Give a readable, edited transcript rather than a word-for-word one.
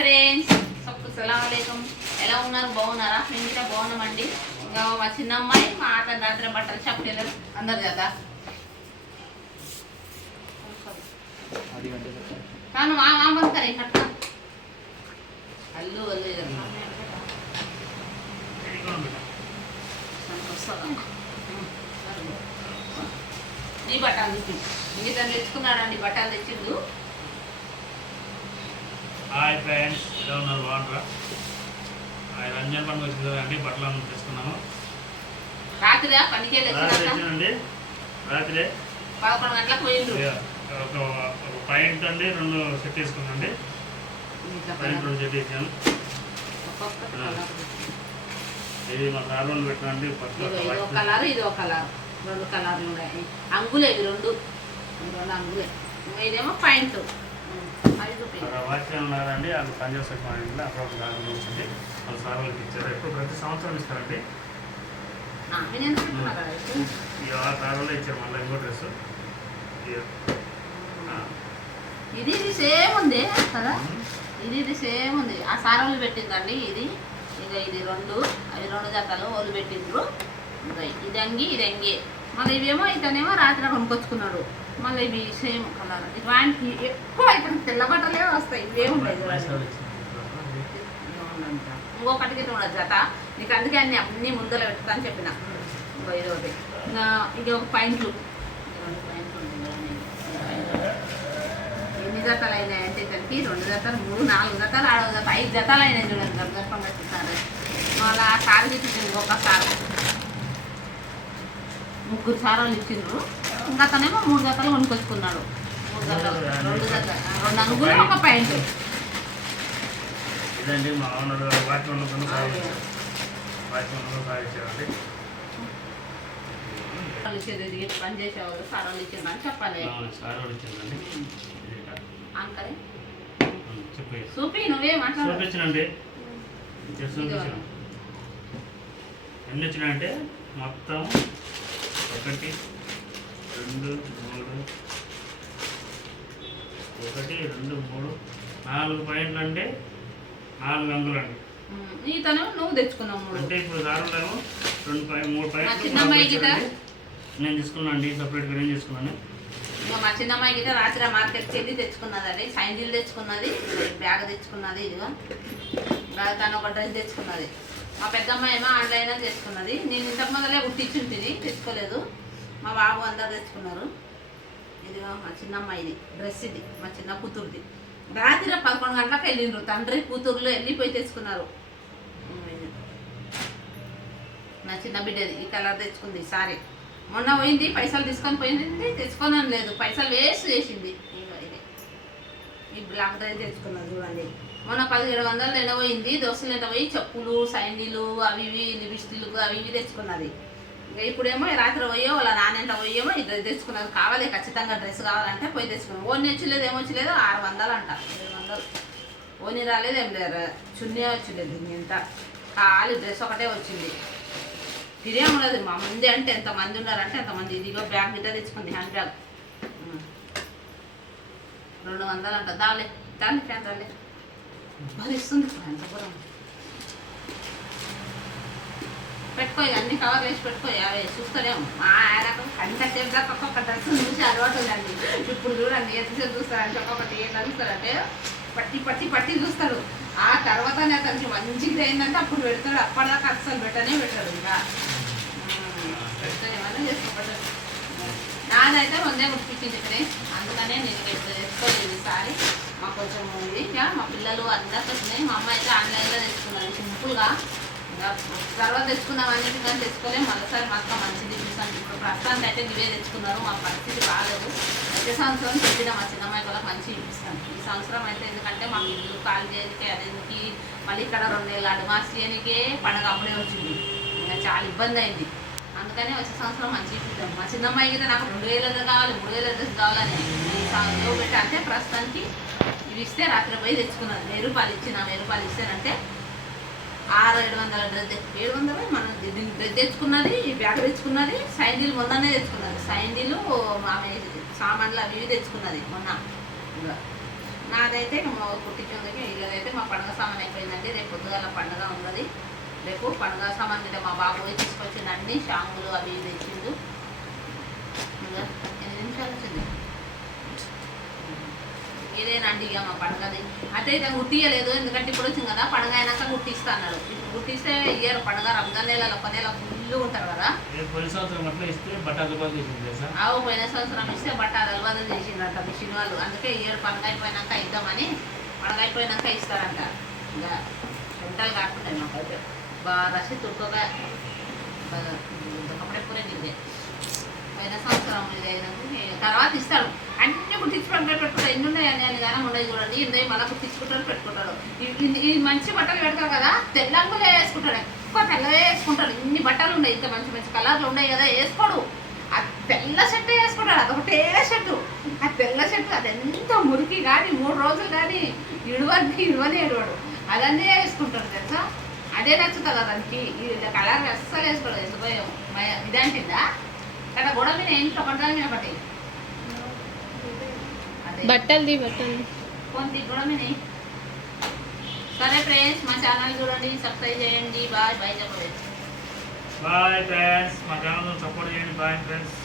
Friends అస్సలాముఅలైకుం. ఎలా ఉన్నారు? బాగున్నారా? మేము కూడా బాగున్నామండి. ఇంకా మా చిన్న అమ్మాయి మా ఆట రాత్రి బట్టలు షాప్ టైలర్ అందరు కదా కాను మా బందరే కట్ట అల్లు అల్లు ఈ బట్టలు తెచ్చిండు. ఇంక తెచ్చుకున్నాడండి, బట్టలు తెచ్చిండు. హాయ్ ఫ్రెండ్స్, ఎలా ఉన్నారు? బాగుంటారా? రంజాన్ పండుగ వచ్చింది కదండి, బట్టలు తెచ్చుకున్నాము. రాత్రి పనికి తెచ్చానండి. రాత్రి 11 గంటలకు పోయిండ్రు. ఒక పాయింట్ అండి 2 సెట్ వేసుకున్నాండి. పాయింట్ 2 సెట్ వేసాను. ఇది మా కార్ వాళ్ళు పెట్టినండి. ఇది ఒక కలర్, ఇది ఒక కలర్, 2 కలర్లు ఉన్నాయి. అంగులే ఇవి 2 అంగులే. ఇదేమో పాయింట్. వాచ్మెన్ ఉన్నారండి, వాళ్ళు పనిచేస్తారు. అప్పుడు గాజులు వచ్చింది, వాళ్ళు సార్ వాళ్ళకి ఇచ్చారు. ఎప్పుడు ప్రతి సంవత్సరం ఇస్తారండి. ఈ 6 కారులో ఇచ్చారు. మళ్ళీ ఇంకో డ్రెస్ ఇది సేమ్ ఉంది కదా, ఇది సేమ్ ఉంది. ఆ సార్ వాళ్ళు పెట్టిందండి. ఇది ఇక ఇది 2 అవి 2 జతలు వాళ్ళు పెట్టిండ్రు. ఇది అంగి, ఇది అంగి. మళ్ళీ ఇవేమో ఇతనేమో రాత్రి కొనుక్కొచ్చుకున్నాడు. మళ్ళీ ఇవి సేమ్ కలర్. ఇలాంటి ఎక్కువ అయితే తెల్ల బట్టలే వస్తాయి, ఇవే ఉంటాయి. ఇంకొకటికి 2 జత. నీకు అందుకే అన్ని ముందర పెట్టుతా అని చెప్పిన. ఇంకో ఇది ఒకటి, ఇది ఒక పాయింట్లు. ఎన్ని జతలు అయినాయి అంటే ఇతనికి 2 జతలు, 3, 4 జతలు, 6 జత, 5 జతలు అయినాయి చూడండి. గర్భం పెట్టిస్తారు. మళ్ళీ ఆ సార్ ఇచ్చింది, ఇంకొక సార్ 3 సారాలు ఇచ్చిండ్రు. ఇంకా అతనేమో 3 జతలు కొనుక్కొచ్చుకున్నాడు. 3 జతలు, 2 జతలు, 2 అంగులు, ఒక పాయింట్. ఇదండి మా ఓనర్ వాచ్మెన్ సాధించారండి. ఇచ్చేది పని చేసేవాళ్ళు సారాలు ఇచ్చిండ్రు అని చెప్పాలి. సార్ వాళ్ళు ఇచ్చిందండి. అంకరే చెప్పి చూపి నువ్వే మాట్లాడు. చూపించనండి, చూపించాను. ఎన్ని వచ్చినాయంటే మొత్తం 1, 2, 3, 4 పాయింట్లు అంటే 4 అంగులు అండి. నీతను నువ్వు తెచ్చుకున్నావు అంటే ఇప్పుడు దారులేమో 3 పాయింట్లు చిన్నమ్మాయి నేను తీసుకున్నాను అండి. సపరేట్గా నేను తీసుకున్నాను. ఇంకా మా చిన్నమ్మాయి గిట్ట రాత్రి మార్కెట్కి వెళ్ళి తెచ్చుకున్నదండి. సైండిల్ తెచ్చుకున్నది, బ్యాగ్ తెచ్చుకున్నది. ఇదిగో తను ఒక డ్రెస్ తెచ్చుకున్నది. మా పెద్దమ్మాయి ఏమో ఆన్లైన్లో తెచ్చుకున్నది. నేను ఇంతకు మొదలే కుట్టించుంటుంది, తెచ్చుకోలేదు. మా బాబు అందరు తెచ్చుకున్నారు. ఇదిగో మా చిన్నమ్మాయిది డ్రెస్, ఇది మా చిన్న కూతురుది. రాత్రి 11 గంటలకు వెళ్ళిండ్రు. తండ్రి కూతురులో వెళ్ళిపోయి తెచ్చుకున్నారు. నా చిన్న బిడ్డది ఈ కలర్ తెచ్చుకుంది. సారీ మొన్న పోయింది, పైసలు తీసుకొని పోయింది, తెచ్చుకోనని లేదు, పైసలు వేస్ట్ చేసింది. ఇది ఈ బ్లాక్ డ్రెస్ తెచ్చుకున్నది చూడండి. మొన్న 1700 ఎండ పోయింది. దోస్తులు ఎండ పోయి చెప్పులు, సైండిలు, అవి ఇవి, లిప్స్టిక్ అవి ఇవి తెచ్చుకున్నది. ఇంకా ఇప్పుడేమో రాత్రి పోయో వాళ్ళ నాన్నెంట పోయేమో ఈ డ్రెస్ తెచ్చుకున్నది. కావాలి ఖచ్చితంగా డ్రెస్ కావాలంటే పోయి తెచ్చుకున్నాం. ఓని వచ్చలేదు, ఏమొచ్చలేదు, 600 అంట, 700. ఓని రాలేదు, ఏం లేదు, చున్నీ వచ్చలేదు. ఇంత ఖాళీ డ్రెస్ ఒకటే వచ్చింది. తిరిగి ఉండదు. మా ముందే అంటే ఎంతమంది ఉన్నారంటే ఎంతమంది. ఇదిగో బ్యాగ్ గిట్ట తెచ్చుకుంది, హ్యాండ్ బ్యాగ్ 200 అంట. దాలే దాన్ని ఫ్యాన్ దాలే భరిస్తుంది. ఎంతపురం పెట్టుకో, అన్ని కవర్లు వేసి పెట్టుకో. అవి చూస్తారేమో మా ఆయనకు అంత సేపు దాకా ఒక్కొక్క డ్రెస్ చూసి అలవాటు ఉందండి. ఇప్పుడు చూడండి ఎంతసేపు చూస్తారంటే ఒక్కొక్కటి ఏం చూస్తారంటే పట్టి పట్టి పట్టి చూస్తాడు. ఆ తర్వాత అతనికి మంచిగా అయిందంటే అప్పుడు పెడతాడు. అప్పటిదాకా అస్సలు పెట్టాడు. ఇంకా ఏమైనా చేసుకోబడ్డాడు. నాదైతే ముందే కుట్టించింది ఇక్కడే, అందుకనే నేను తెచ్చుకోలేదు ఈసారి. మాకు కొంచెం ఉంది. ఇక మా పిల్లలు అందరికి వచ్చినాయి. మా అమ్మ అయితే ఆన్లైన్లో తెచ్చుకున్నాను సింపుల్గా. ఇంకా తర్వాత తెచ్చుకున్నాం అన్నిటి కానీ తెచ్చుకోలేము. మరోసారి మాత్రం మంచిది చూసాను. ఇప్పుడు ప్రస్తుతానికి అయితే ఇవే తెచ్చుకున్నారు. మా పరిస్థితి బాగాలేదు. ప్రతి సంవత్సరం చెప్పిన మా చిన్నమ్మాయి కూడా మంచి చూపిస్తాను. ఈ సంవత్సరం అయితే ఎందుకంటే మాకు ఇల్లు ఖాళీ చేయడానికి అదేందుకు మళ్ళీ ఇక్కడ 2 ఏళ్ళు అడ్వాన్స్ చేయడానికే పండుగ అప్పుడే వచ్చింది. ఇంకా చాలా ఇబ్బంది అయింది. అందుకని వచ్చే సంవత్సరం మంచి చూపిద్దాం. మా చిన్నమ్మాయికి అయితే నాకు 2000 కావాలి, 3000 డ్రెస్ కావాలని ఈ పెట్టి అంటే ప్రస్తుతానికి ఇవి ఇస్తే రాత్రి పోయి తెచ్చుకున్నాను. 1000 రూపాయలు ఇచ్చిన, 1000 రూపాయలు ఇస్తానంటే 600-700 డ్రెస్ 700 మనం డ్రెస్ తెచ్చుకున్నది, ఈ బ్యాగ్ తెచ్చుకున్నది. సైండిల్ మొన్ననే తెచ్చుకున్నది. సైండిలు ఆమె సామాన్లు అవి ఇవి తెచ్చుకున్నది మొన్న. నాదైతే మా కుట్టించుందికి వీళ్ళదైతే మా పండుగ సామాన్ అయిపోయిందండి. రేపు పొద్దుగాల పండుగ ఉన్నది. రేపు పండుగ సామాన్ మీద మా బాబు పోయి తీసుకొచ్చిందండి. షాంగులు అవి ఇవి తెచ్చిండు. ఇంకా 8 నిమిషాలు వచ్చింది. ఇదేనండి ఇక మా పండుగది. అయితే ఇక గుర్తియలేదు, ఎందుకంటే ఇప్పుడు వచ్చింది కదా, పండుగ అయినాక గుర్తిస్తా అన్నాడు. ఇప్పుడు గుర్తిస్తే ఇయ్యరు. పండుగ రంజాన్ నెలలో ఒక నెల ఫుల్ ఉంటారు కదా. పోయిన సంవత్సరం అట్లా ఇస్తే బట్టాలు ఆవు పోయిన సంవత్సరం ఇస్తే బట్టాలు అలవాదులు చేసిందంట మిషన్ వాళ్ళు. అందుకే ఇయ్యరు. పండుగ అయిపోయినాక ఇద్దామని, పండుగ అయిపోయినాక ఇస్తారంట. ఇంకా గంటలు కాకుండా మాకైతే బాగా రసి తుక్కగా కప్పుడే పూరే గిద్దే. పోయిన సంవత్సరం ఇది తర్వాత ఇస్తాడు. అన్ని కుట్టించుకొని పెట్టుకుంటాడు. ఎన్ని ఉన్నాయి అని కానీ ఉండదు చూడండి. ఎన్ని మళ్ళీ కుట్టించుకుంటాడు పెట్టుకుంటాడు. ఈ మంచి బట్టలు పెడతారు కదా, తెల్లంగులే వేసుకుంటాడు. ఎక్కువ తెల్లవే వేసుకుంటాడు. ఇన్ని బట్టలు ఉన్నాయి, ఇంత మంచి మంచి కలర్లు ఉన్నాయి కదా, వేసుకోడు. ఆ తెల్ల షర్ట్ వేసుకుంటాడు. అదొకటే షర్టు. ఆ తెల్ల షర్టు అది ఎంత మురికి కానీ 3 రోజులు కానీ ఇడవనే ఇడవాడు. అదన్నీ వేసుకుంటాడు తెలుసా. అదే నచ్చుతుంది కదా దానికి. కలర్ అస్సలు వేసుకోడు. ఎందుకో ఇదంటిందా కదా గొడవ మీద ఇంట్లో పడ్డాలి మీద పట్టి బట్టలు కొంత గొడవ మీద. సరే ఫ్రెండ్స్, మా ఛానల్ చూడండి, సబ్స్క్రైబ్ చేయండి. బాయ్ బాయ్ చెప్పలేదు. బాయ్ ఫ్రెండ్స్, మా ఛానల్ సపోర్ట్ చేయండి. Bye friends.